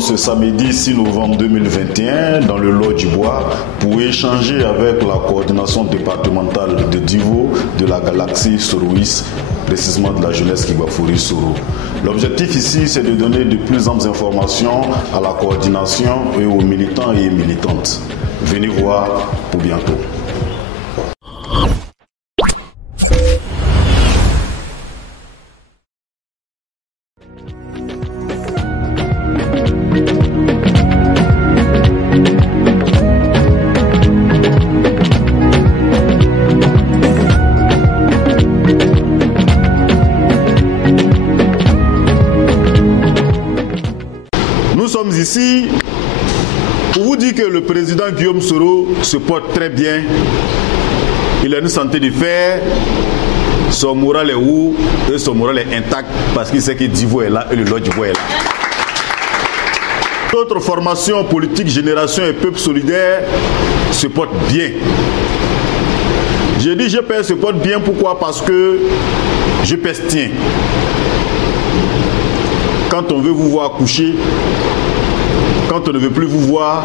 sommes ce samedi 6 novembre 2021 dans le Lot du Bois pour échanger avec la coordination départementale de Divo de la galaxie Sorois, précisément de la jeunesse Kibafuri Soro. L'objectif ici, c'est de donner de plus amples informations à la coordination et aux militants et militantes. Venez voir pour bientôt. Nous sommes ici pour vous dire que le président Guillaume Soro se porte très bien. Il a une santé de fer, son moral est haut et son moral est intact parce qu'il sait que Divo est là et le Lot du Bois est là. Notre formation politique Génération et Peuple Solidaire se porte bien. J'ai dit GPS se porte bien, pourquoi? Parce que GPS tient. Quand on veut vous voir coucher, quand on ne veut plus vous voir,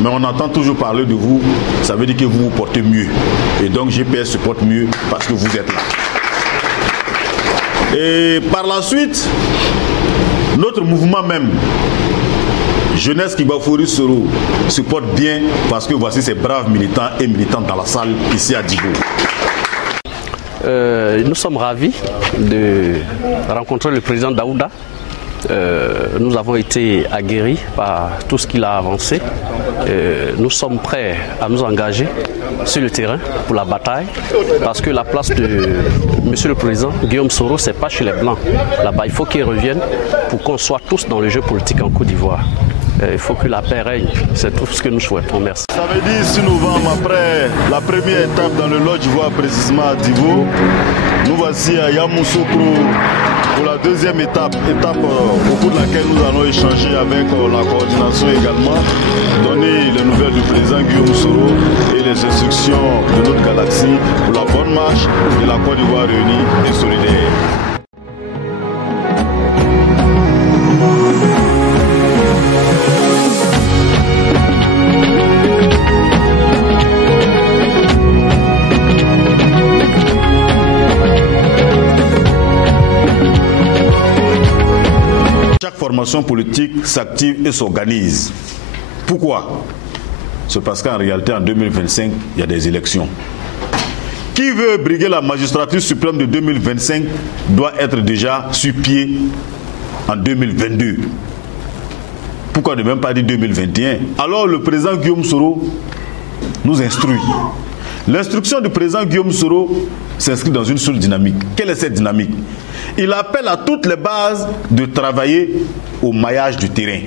mais on entend toujours parler de vous, ça veut dire que vous vous portez mieux. Et donc GPS se porte mieux parce que vous êtes là. Et par la suite, notre mouvement même, Jeunesse Kibafuri Soro, se porte bien parce que voici ces braves militants et militantes dans la salle ici à Divo. Nous sommes ravis de rencontrer le président Daouda. Nous avons été aguerris par tout ce qu'il a avancé. Nous sommes prêts à nous engager sur le terrain pour la bataille parce que la place de Monsieur le Président Guillaume Soro, c'est pas chez les Blancs. Là-bas, il faut qu'il revienne pour qu'on soit tous dans le jeu politique en Côte d'Ivoire. Il faut que la paix règne. C'est tout ce que nous souhaitons. Merci. Samedi 6 novembre, après la première étape dans le Lot du Bois, précisément à Divo, nous voici à Yamoussoukro pour la deuxième étape au cours de laquelle nous allons échanger avec la coordination également, donner les nouvelles du président Guillaume Soro et les instructions de notre galaxie pour la bonne marche de la Côte d'Ivoire réunie et solidaire. Chaque formation politique s'active et s'organise. Pourquoi? C'est parce qu'en réalité, en 2025, il y a des élections. Qui veut briguer la magistrature suprême de 2025 doit être déjà sur pied en 2022. Pourquoi ne même pas dire 2021? Alors le président Guillaume Soro nous instruit. L'instruction du président Guillaume Soro s'inscrit dans une seule dynamique. Quelle est cette dynamique? Il appelle à toutes les bases de travailler au maillage du terrain.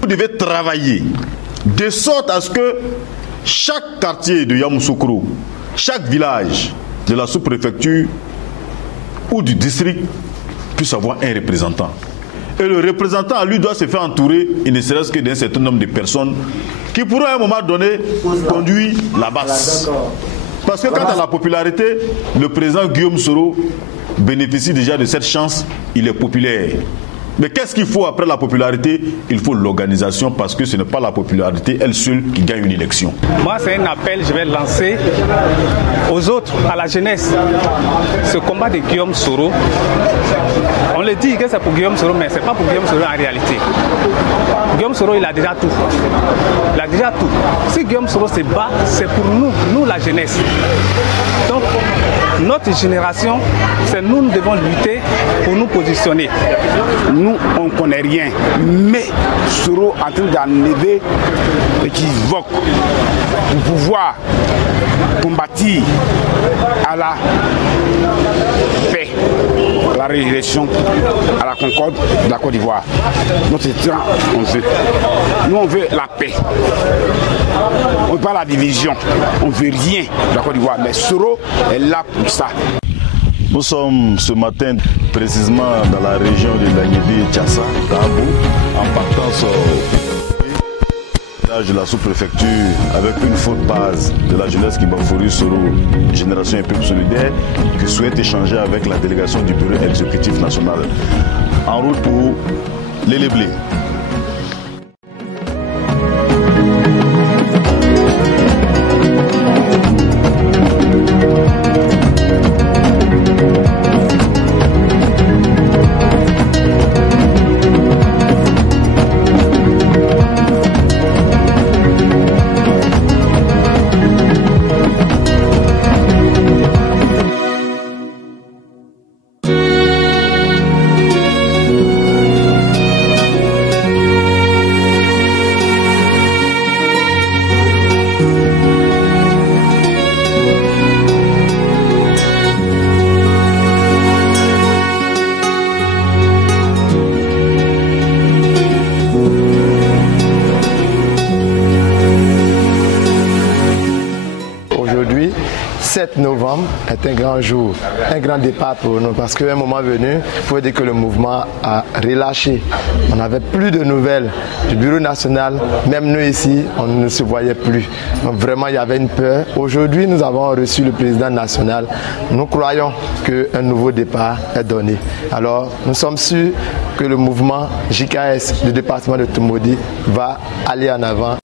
Vous devez travailler de sorte à ce que chaque quartier de Yamoussoukro, chaque village de la sous-préfecture ou du district puisse avoir un représentant. Et le représentant à lui doit se faire entourer, il ne serait-ce que d'un certain nombre de personnes qui pourront à un moment donné conduire la base. Parce que quant à la popularité, le président Guillaume Soro bénéficie déjà de cette chance, il est populaire. Mais qu'est-ce qu'il faut après la popularité? Il faut l'organisation parce que ce n'est pas la popularité elle seule qui gagne une élection. Moi, c'est un appel que je vais lancer aux autres, à la jeunesse. Ce combat de Guillaume Soro, on le dit que c'est pour Guillaume Soro, mais ce n'est pas pour Guillaume Soro en réalité. Guillaume Soro, il a déjà tout. Il a déjà tout. Si Guillaume Soro se bat, c'est pour nous la jeunesse. Donc, notre génération, c'est nous devons lutter pour nous positionner. Nous, on ne connaît rien, mais Soro en train d'enlever et qui évoque pour pouvoir combattre à la paix, à la réélection, à la concorde de la Côte d'Ivoire. Notre état, on veut. Nous, on veut la paix. On ne veut pas la division. On ne veut rien de la Côte d'Ivoire. Mais Soro est là pour ça. Nous sommes ce matin précisément dans la région de Lagnédé et Tchassa, Kabou, en partance de la sous-préfecture avec une forte base de la jeunesse Kibafuri Soro, Génération et Peuple Solidaire, qui souhaite échanger avec la délégation du bureau exécutif national en route pour l'Éléblé. 7 novembre est un grand jour, un grand départ pour nous parce qu'à un moment venu, il faut dire que le mouvement a relâché. On n'avait plus de nouvelles du bureau national, même nous ici, on ne se voyait plus. Donc vraiment, il y avait une peur. Aujourd'hui, nous avons reçu le président national. Nous croyons qu'un nouveau départ est donné. Alors, nous sommes sûrs que le mouvement JKS du département de Toumoudi va aller en avant.